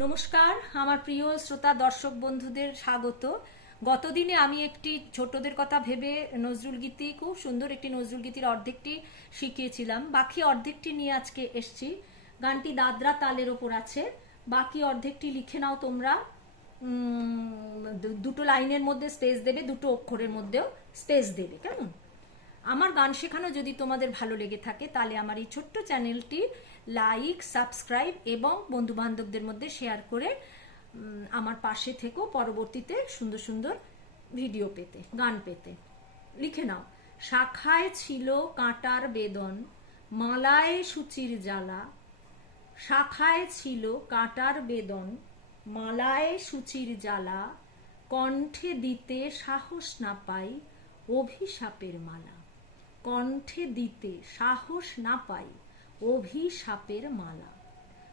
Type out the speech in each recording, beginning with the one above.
নমস্কার, আমার প্রিয় শ্রোতা, দর্শক বন্ধুদের স্বাগত। গতদিনে আমি একটি ছোটদের কথা ভেবে নজরুল গীতি খুব সুন্দর একটি নজরুল গীতির অর্ধেকটি শিখিয়েছিলাম। বাকি অর্ধেকটি নিয়ে আজকে এসছি। গানটি দাদরা তালের ওপর আছে। বাকি অর্ধেকটি লিখে নাও তোমরা। দুটো লাইনের মধ্যে স্পেস দেবে, দুটো অক্ষরের মধ্যেও স্পেস দেবে, কেমন? আমার গান শেখানো যদি তোমাদের ভালো লেগে থাকে, তাহলে আমার এই ছোট্ট চ্যানেলটি লাইক সাবস্ক্রাইব এবং বন্ধু বান্ধবদের মধ্যে শেয়ার করে আমার পাশে থেকেও পরবর্তীতে সুন্দর সুন্দর ভিডিও পেতে, গান পেতে। লিখে নাও, শাখায় ছিল কাঁটার বেদন, মালায় সূচির জ্বালা। শাখায় ছিল কাঁটার বেদন, মালায় সূচির জ্বালা। কণ্ঠে দিতে সাহস না পাই, অভিশাপের মালা। কণ্ঠে দিতে সাহস না পাই অভিশাপের মালা।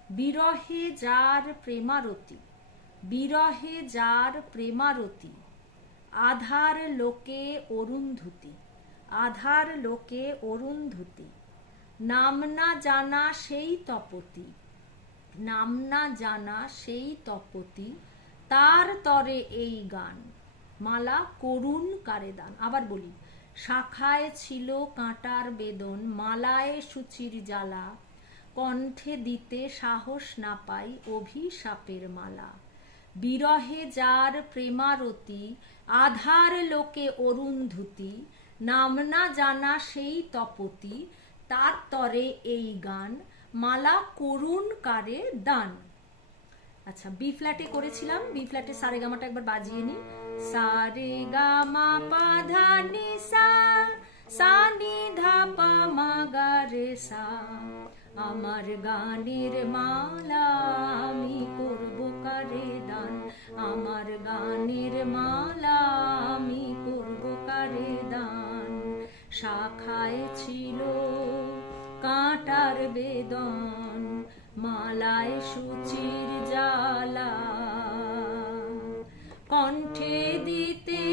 বিরহে যার প্রেমারতি, বিরহে যার প্রেমারতি। আধার লোকে অরুন্ধুতি, আধার লোকে অরুন্ধুতি। নাম না জানা সেই তপতি, নাম না জানা সেই তপতি, তার তরে এই গান। মালা করুণ কারে দান আবার বলি শাখায় ছিল কাঁটার বেদন, মালায় সুচির জ্বালা। কণ্ঠে দিতে সাহস না পাই অভিশাপের মালা। বিরহে যার প্রেমারতি, আধার লোকে অরুন্ধুতি নাম না জানা সেই তপতি, তার তরে এই গান। মালা করুণ কারে দান। আচ্ছা বি ফ্ল্যাটে করেছিলাম। বি ফ্ল্যাটে সারে গামাটা একবার বাজিয়ে নি সারে গামা পা ধা নি সা সা নি ধা পা মা গা রে সা। আমার গানের মালা আমি করব কারে দান? আমার গানের মালা আমি করব কারে দান? শাখায় ছিল কাঁটার বেদন। মালায় সুচির জালা কণ্ঠে দিতে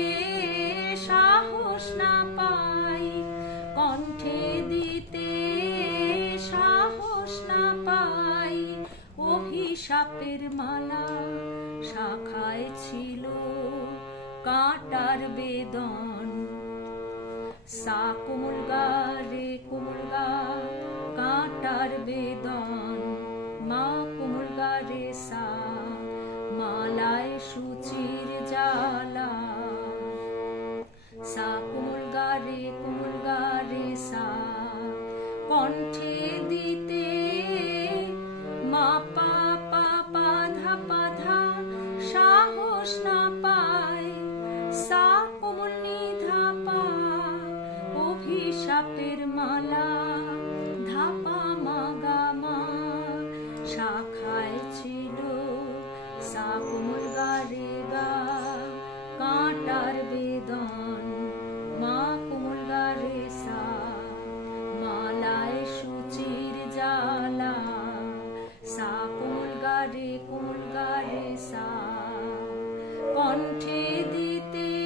সাহস না পাই। কণ্ঠে দিতে সাহস না পাই। অভিশাপের মালা শাখায় ছিল কাঁটার বেদন। সা কোমল গা, রে কোমল গা, কাঁটার বেদন। সুচির জ্বালা। সা কোমল গা রে কোমল গা রে সা। কণ্ঠে দিতে মা পা পা পা, ধা পা, ধা, সাহস না পায়। সা কোমল নি ধা পা, অভিশাপের মালা। সা গারে গারে কোমল গা রে সা কণ্ঠে দিতে